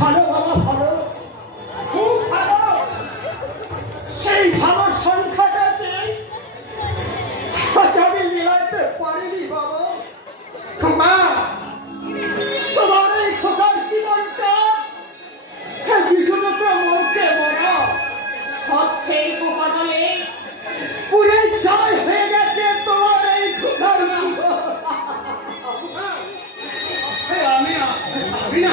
ভালো বাবা, ভালো, খুব ভালো। সেই ভালো সংখ্যাটাকে আমি মিলাতে পারিনি বাবা। খোকা, তোমার এই খোকার জীবনটা বিশুদ্ধ মনকে বড় সত্যের উপাদানে পুরে জয় হয়ে গেছে তোমার এই খোকার জীবন। আমি না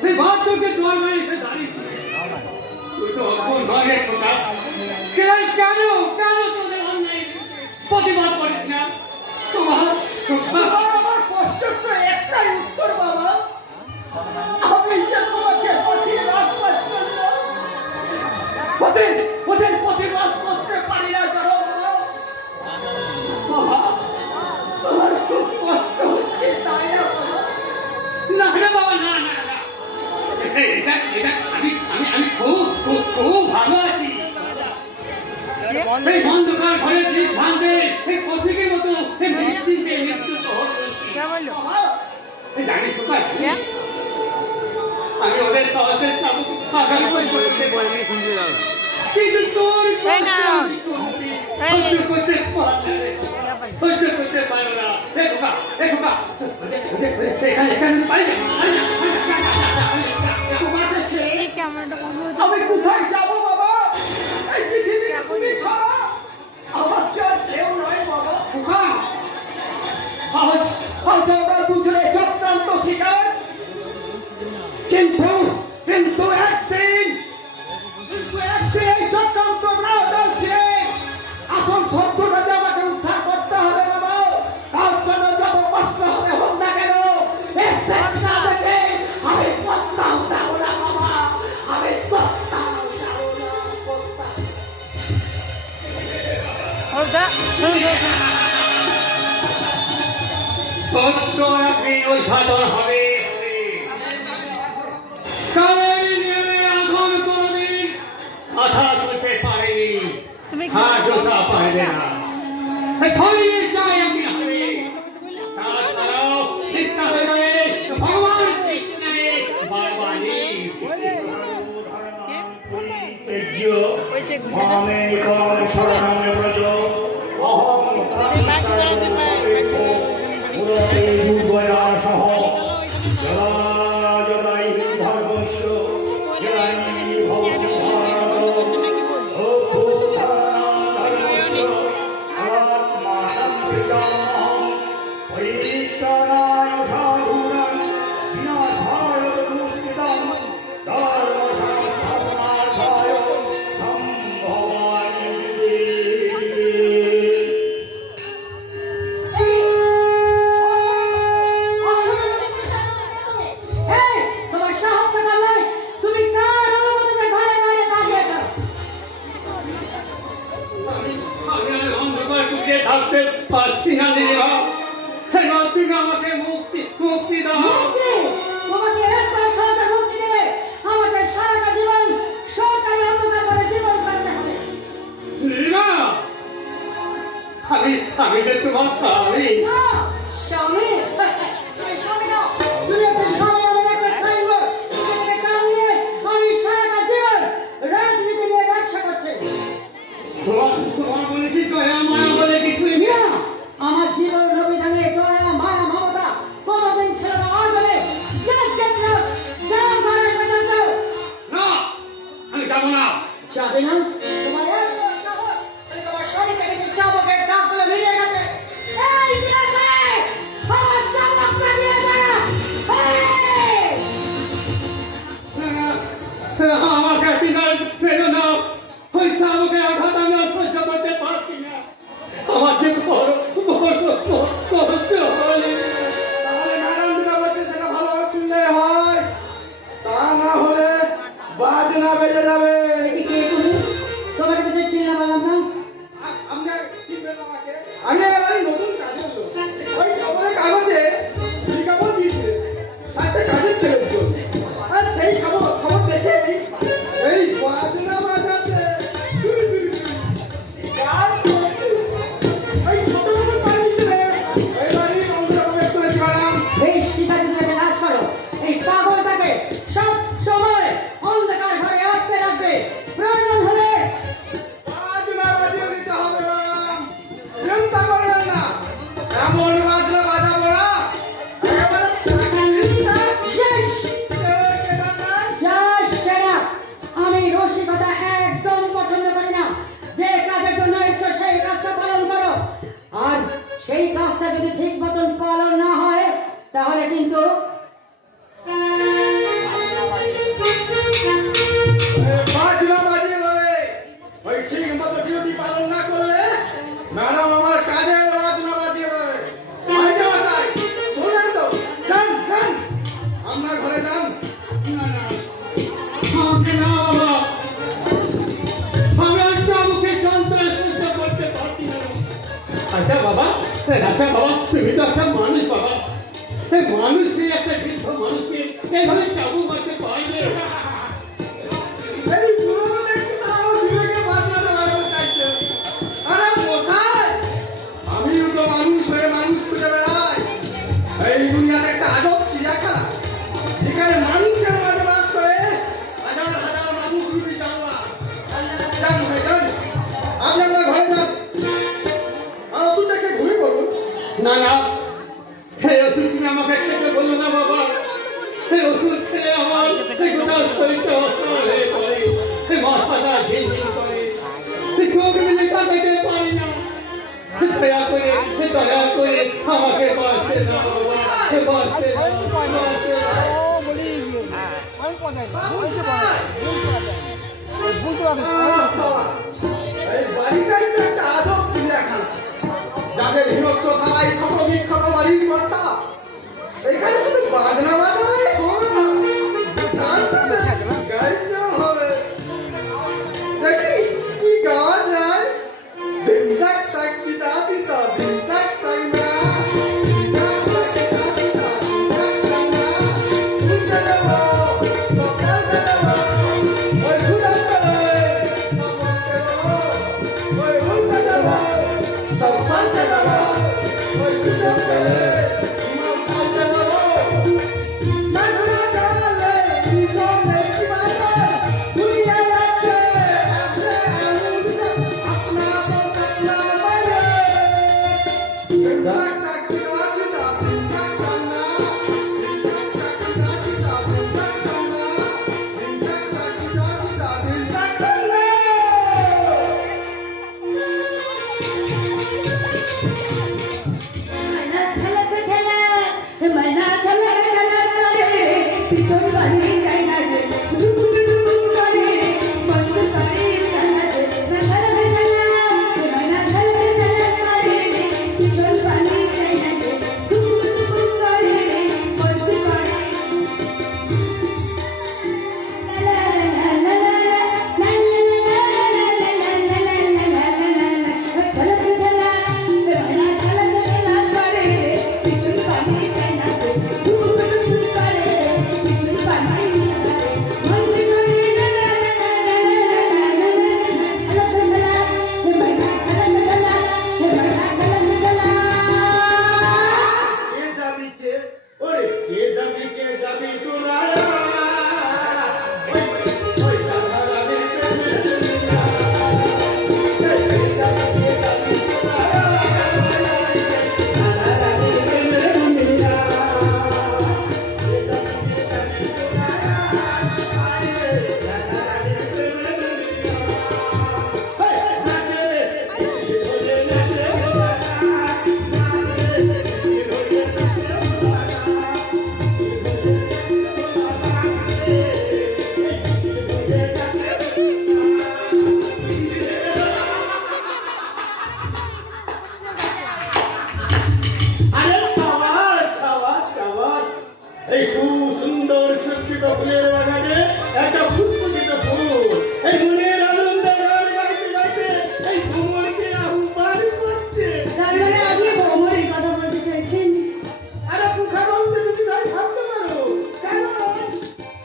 সেই ভাবকে তোমার হয়ে এসে দাঁড়িয়েছি। তুই তো অক্ষর ঘরে খোকা, কেন কেন কেন তোদের অন্যায় প্রতিবাদ করিস না? তোমার আমার কষ্টের তো একটাই উত্তর বাবা, আমি যে তোমাকে বাঁচিয়ে রাখবার জন্য ওদের প্রতিবাদ করতে পারি না। কারণ বাবা, তোমার খুব কষ্ট হচ্ছে তাই না বাবা? না না বাবা, না না না, এটা এটা আমি আমি আমি খুব খুব খুব ভালো আছি। এই বন্ধকার ঘরে ঠিক ভাঙবে এই পথিকের মতো এই নিশ্চিন্তে মৃত্যু তো হলো। জানিস তো ভাই, আমি ওদের সাহসের চাবুক কিন্তু তোর সহ্য করতে পারো না। এখানে পারি না। আমি কোথায় যাবো বাবা? এই পৃথিবী তুমি ছাড়া আমার চার কেউ নয় বাবা। আজ আমরা দুজনে চক্রান্ত শিকার, কিন্তু কিন্তু একদিন এই চক্রান্ত না চলছে আসল সত্যটাকে আমাকে উদ্ধার করতে হবে বাবা। তার জন্য যত কষ্ট হবে হোক না কেন আমি কোথাও যাবো না বাবা, আমি কোথাও যাবো না। সত্য একদিন উদ্ঘাটন হবে। কালেরই নিয়মে আগুন কোনদিন মাথা তুলতে পারেনি, হাত জোতা পারবে না। ধরিয়ে যায় একদিন হবে। তাছাড়াও চিন্তা হয়ে যাবে ভগবান কৃষ্ণের বারবারই থাকতে পারছি না দিদিমা। এবার তুমি আমাকে মুক্তি দাও। তোমাকে একবার সারাটা মুক্তি দেবে, আমাকে সারাটা জীবন সরকারি অন্ধকার করে জীবন কাটতে হবে। দিদিমা, আমি যে তোমার স্বামী। না স্বামী, স্বামী না, তুমি একটা স্বামী, আমার একটা সাইনবোর্ড। তোমাকে কামিয়ে আমি সারাটা জীবন রাজনীতি নিয়ে ব্যবসা করছি। তোমার বলে কি দয়া মায়া বলে কিছুই না। আমার জীবন অভিধানে দয়া মায়া মমতা কোনদিন ছিল না। আজ বলে না, আমি যাবো না। যাবে না? তোমার এত সাহস, তোমার শরীর থেকে চাবকের দাগগুলো মিলিয়ে গেছে। তাহলে কিন্তু বাজনা বাজিয়ে বলে ওই ঠিক মতো ডিউটি পালন না করলে ম্যাডাম আমার কাজের বাজনা বাজিয়ে দেবে। আইজা বাসায় শুনলেন তো? যান যান আপনার ঘরে যান। না না আমাকে না বাবা, আমি একটা মুখে যন্ত্রণা সহ্য করতে পারছি না। আচ্ছা বাবা, তুমি তো একটা মানুষ বাবা, সেই মানুষকে একটা বৃদ্ধ মানুষকে এইভাবে চাবু মারতে পারবে? এই পুরনো দেখছি তাও বিবেকের বাজনাটা বাজাতে চাইছে। আরে মশাই, আমিও তো মানুষ হয়ে মানুষ খুঁজে বেড়াই। এই দুনিয়াতে একটা আজব চিড়িয়াখানা, সেখানে মানুষের মাঝে বাস করে হাজার হাজার মানুষ রুটি জানলা। যান ভাই যান, আপনি আপনার ঘরে যান। আর ওষুধটাকে ঘুরে করুন। না না, সেই ওষুধ তুমি আমাকে খেতে বললো না বাবা। সেই ওষুধ খেলে আমার সেই গোটা শরীরটা অস্ত্র হয়ে পড়ে, সেই মাথাটা ঝিনঝিন করে, সেই চোখ মিলে তাকাতে পারি না। দয়া করে আমাকে বাঁচতে দাও বাবা, বাঁচতে দাও, বাঁচতে দাও। এই বাড়িটাই তো একটা আজব চিড়িয়াখানা, যাদের হিংস্রতা ক্ষত বিক্ষত বাড়ির কর্তা। এখানে শুধু বাজনা বাজালে হবে না, গান গাইতে হবে। দেখি কি গান যায়। দিন তাক তাক চিতা দিতা, দিন তাক তাক না, দিন তাক তাক চিতা দিতা, দিন তাক তাক না। শুনতে দেব, সকালতে দেব, ওই ঘুরাতে দেব, সকালতে দেব, ওই ঘুরতে দেব, সকালতে দেব, ওই ঘুরাতে দেব। এই সুন্দর সুক্ষিত ফুলের বাগানে একটা পুষ্পিত ফুল, এই মনের আনন্দে গান গাইতে গাইতে এই ভ্রমণকে আহ্বান করছে। আপনি ভ্রমণের কথা বলতে চাইছেন? আরে মুখে বলতে যদি ভাই ভাবতে পারো কেন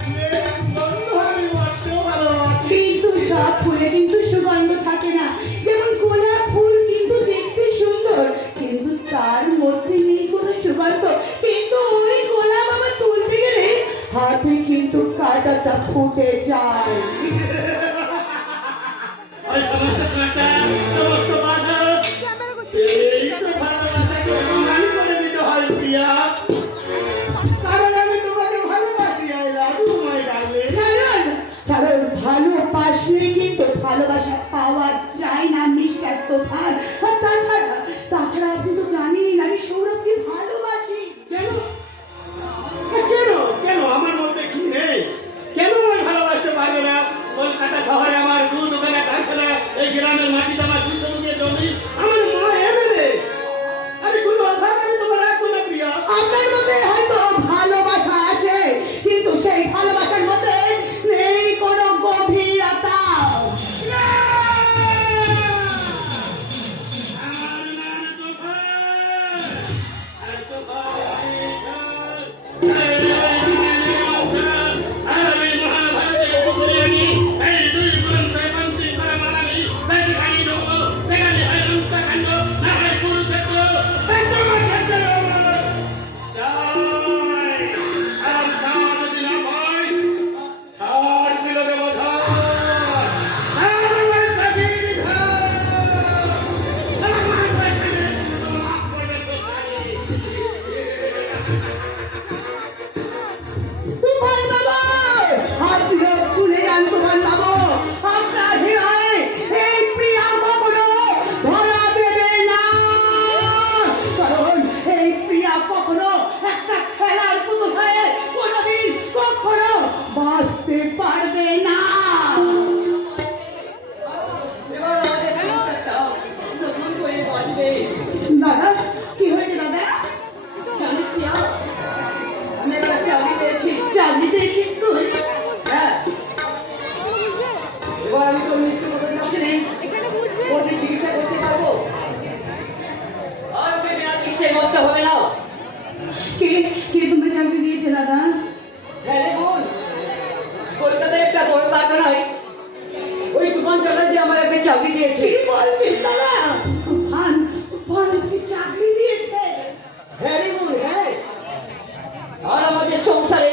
ফুলের সুগন্ধ আমি মাত্র ভালোবাসি। কিন্তু সব ফুলে কিন্তু সুগন্ধ থাকে না। যেমন গোলাপ ফুল কিন্তু দেখতে সুন্দর, কিন্তু তার মধ্যে নেই কোনো সুগন্ধ। কিন্তু ওই গোলাপ আমার তুলতে গেলে হাতে কিন্তু কাঁটাটা ফুটে যায়। ওই সমস্ত কাঁটা, সমস্ত বাধা, এই তো ভালোবাসাকে অপমান করে দিতে হয় প্রিয়া। কারণ আমি তোমাকে ভালোবাসি। I love you, my darling. কারণ ভালোবাসলে কিন্তু ভালোবাসা পাওয়া যায় না মিস্টার তোফান। আর তাছাড়া আপনি তো জানেনই না আমি সৌরভকে ভালোবাসি। কেন? আপনার মধ্যে হয়তো ভালোবাসা আছে, কিন্তু সেই ভালোবাসার মধ্যে নেই কোনো গভীরতা। তুফান বাবা, আপনিও তুলে যান তুফান বাবু। আপনার হৃদয়ে এই প্রিয়া কখনো ধরা দেবে না, কারণ এই প্রিয়া কখনো একটা খেলার পুতুল হয়ে কোনোদিন কখনো বাঁচতে পারবে না। দাদা, কি হয়েছে দাদা? জানিস কি আর? আমি একটা চাকরি পেয়েছি। চাকরি পেয়েছিস তুই? হ্যাঁ, এবার আমি তো মৃত্যু কথা যাচ্ছি নেই, ওদের চিকিৎসা করতে পারবো, আর ওকে বিনা চিকিৎসায় মরতে হবে না। কে কে তোমার চাকরি দিয়েছে দাদা? হ্যাঁ দেখুন, কলকাতায় একটা বড় কারখানায় ওই তুফান চ্যাটার্জি আমার একটা চাকরি দিয়েছে। কি বলছিস দাদা? তুফান তুফান কি চাকরি দিয়েছে? হ্যাঁ দেখুন, হ্যাঁ, আর আমাদের সংসারে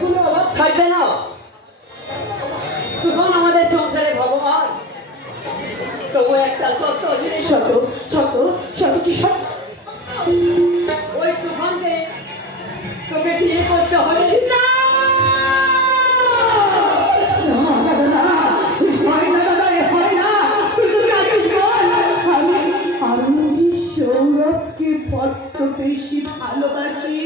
কোনো অভাব থাকবে না। তুফান আমাদের সংসারে ভগবান, তবু একটা সত্য জিনিস শত শত শত কি সত্য? ওই তুফানকে তোকে বিয়ে করতে হবে। না! না, দাদা, না। হয় না, দাদা, এ হয় না। তুমি আগে বল। আমি সৌরভকে বড্ড বেশি ভালোবাসি।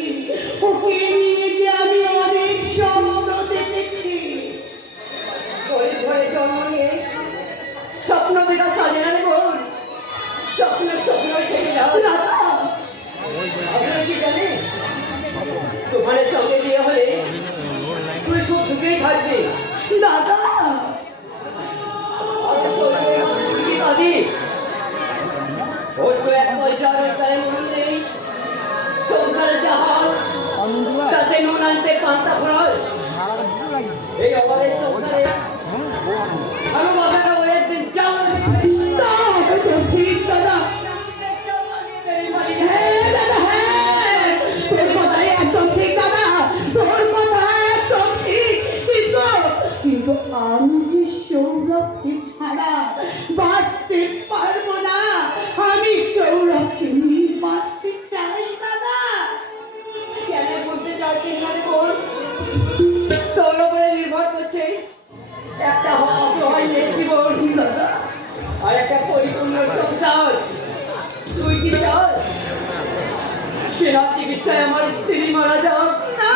ওকে নিয়ে যে আমি অনেক স্বপ্ন দেখেছি। গরিব ঘরে জন্ম নিয়ে স্বপ্ন দেখা সাজে না রে বোন, স্বপ্নের স্বপ্নই থেকে যাও। দাদা, আপনারা কি জানিস, তুফানের সঙ্গে বিয়ে হলে তুই খুব সুখেই থাকবি। দাদা, আর শরীরে কি পাবি? ওর তো এক পয়সা রোজগারের মূল্য নেই, সংসারে যা হাল তাতে নুন আনতে পান্তা ফুরায়। এই অভাবের সংসারে ভালোবাসাটা ওই একদিন চাল না, এটা ঠিক দাদা। হ্যাঁ দাদা, হ্যাঁ, তোর কথাই একদম ঠিক দাদা, তোর কথা একদম ঠিক। কিন্তু আমি যে সৌরভকে ছাড়া বাঁচতে পারবো না। আমি সৌরভকে নিয়ে বাঁচতে চাই দাদা। কেন বলতে চাইছেন না বোন? তোর উপরে নির্ভর করছে একটা অসহায় জীবন দাদা, আর একটা পরিপূর্ণ সংসার। তুই কি চাস সেরাম চিকিৎসায় আমার স্ত্রী মারা যাও, না,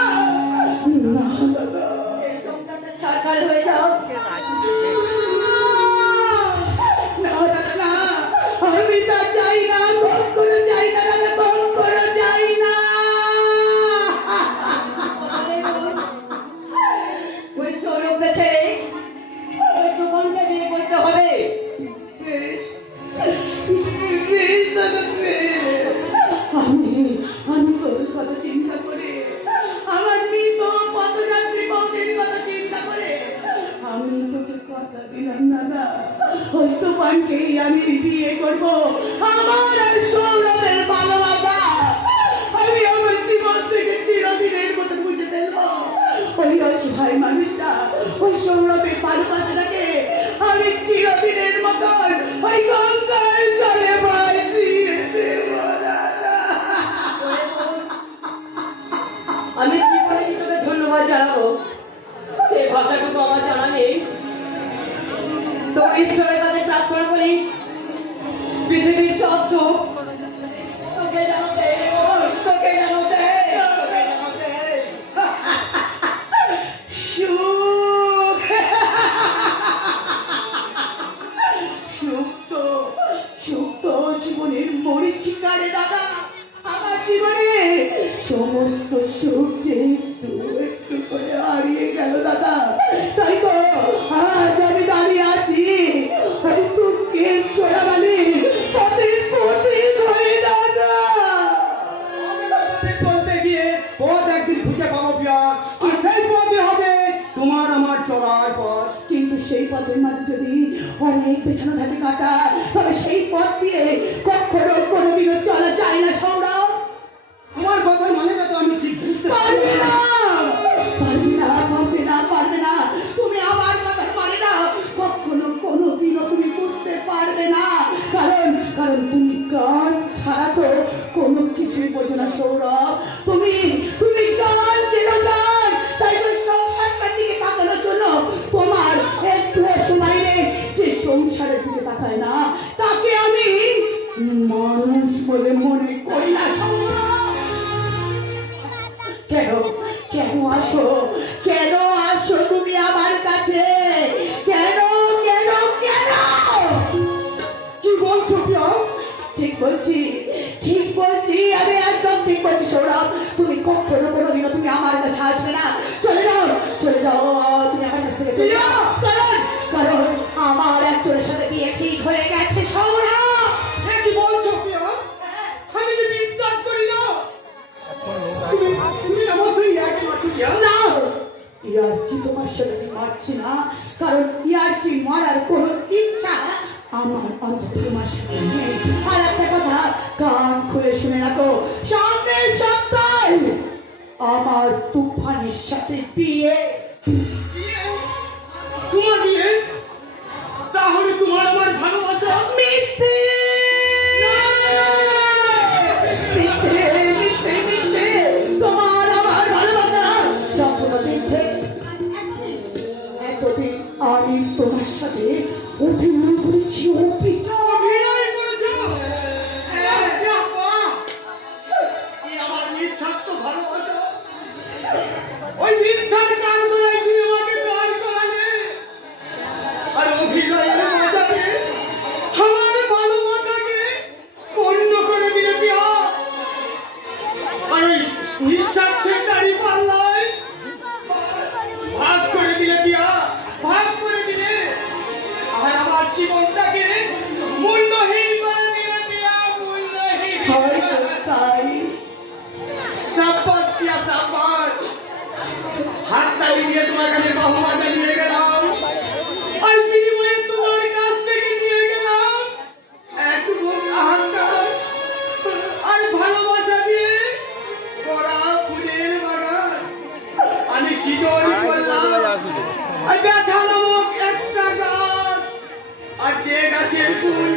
না দাদা, এই সংসারটা ছাড়খাড় হয়ে যাও? না দাদা, না, আমি তা চাই না, কখনো চাই না দাদা, কখনো চাই না। ওই সৌরভকে ছেড়ে ওই তুফানকে বিয়ে করতে হবে। বেশ দাদা, বেশ। আমি তোর কথা চিন্তা করে, আমার মৃত পথযাত্রী বউদের কথা চিন্তা করে আমি তোকে কথা দিলাম দাদা, ওই তুফানকেই আমি বিয়ে করব। আমার আর সৌরভের ভালোবাসা আমি আমার জীবন থেকে চিরদিনের মতো বুঝে ফেলবো। ওই অসহায় মানুষটা, ওই সৌরভের ভালোবাসাটাকে আমি চিরদিনের মতন ওই গঙ্গার জলে ভাসিয়ে দেব দাদা। আমি কি করে তোকে ধন্যবাদ জানাবো সেই ভাষাটুকু আমার জানা নেই। তোর ঈশ্বরের কাছে প্রার্থনা করি পৃথিবীর সব সুখ তোকে যেন দেয়, তোকে যেন দেয়, তোকে যেন দেয়। সুখ সুখ তো সুখ তো জীবনের মরিচিকা রে দাদা। আমার জীবনে সমস্ত সুখ যে একটু একটু করে হারিয়ে গেল দাদা। তাই তো আজ আমি দাঁড়িয়ে আছি ওই দুঃখের চোরাবালি পথের পথিক হয়ে দাদা। পথে চলতে গিয়ে পথ একদিন খুঁজে পাবো পিয়া, আর সেই পথে হবে তোমার আমার চলার পথ। কিন্তু সেই পথের মাঝে যদি অনেক পেছনে থাকে কাটা, তবে সেই পথ দিয়ে কখনো কোনোদিনও চলা যায় না সৌরভ। আমার কথার মানেটা তো আমি ঠিক বুঝতে পারবে পারছি না, না। পারবে না, পারবে না, পারবে না। তুমি আমার কথা মানে না, কখনো কোনোদিনও তুমি বুঝতে পারবে না। কারণ কারণ তুমি গান ছাড়া তো কোনো কিছুই বোঝো না সৌরভ। তুমি তুমি গান চেনো গান, তাই ওই সংসারটার দিকে তাকানোর জন্য তোমার একটু সময় নেই। যে সংসারের দিকে তাকায় না তাকে আমি মানুষ বলে মনে করি না সৌরভ। কেন কেন আসো, কেন আসো তুমি আমার কাছে? কেন কেন কেন? কি বলছো পিয়া? ঠিক বলছি, ঠিক বলছি, আমি একদম ঠিক বলছি সৌরভ। তুমি কখনো কোনোদিনও তুমি আমার কাছে আসবে না। চলে যাও, চলে যাও, তুমি আমার কাছ থেকে চলে যাও। কারণ কারণ আমার একজনের সাথে বিয়ে ঠিক হয়ে গেছে সৌরভ। হ্যাঁ, কি বলছো পিয়া? আমি যে বিশ্বাস করি না। তুমি তুমি আমার সঙ্গে ইয়ার্কি মারছো পিয়া? না, ইয়ার্কি তোমার সাথে আমি মারছি না, কারণ ইয়ার্কি মারার কোনো ইচ্ছা আমার অন্তত তোমার সাথে নেই। আর একটা কথা কান খুলে শুনে রাখো, সামনের সপ্তাহে আমার তুফানের সাথে বিয়ে। বিয়ে? তোমার বিয়ে? তাহলে তোমার আমার ভালোবাসা মিথ্যে, মিথ্যে, মিথ্যে, মিথ্যে। তোমার আমার ভালোবাসা সম্পূর্ণ মিথ্যে। এতদিন আমি তোমার সাথে অভিনয় করেছি, অভিনয় করেছো? হ্যাঁ, পিয়া, বাহ! কি আমার নিঃস্বার্থ ভালোবাসা! ওই মিথ্যার গান করাই তুই আমাকে গান করালে, আর অভিনয়ের মজাতে আমার ভালোবাসাকে পূর্ণ করে দিলে পিয়া। আর ওই নিঃস্বার্থের দাড়ি পাল্লায় ভাগ করে দিলে পিয়া, ভাগ করে দিলে। আর আমার জীবনটাকে মূল্যহীন করে দিলে পিয়া, মূল্যহীন। হয়তো তাই। সাব্বাস পিয়া, সাব্বাস। হাততালি দিয়ে তোমার কাছে বাহুমা নিয়ে গেলাম, আর বিনিময়ে তোমার কাছ থেকে নিয়ে গেলাম এক বুক আহার আর ভালোবাসা দিয়ে করা ফুলের বাগান। আমি শিকড় করলাম আর ব্যথা নামক একটা গাছ, আর যে গাছের ফুল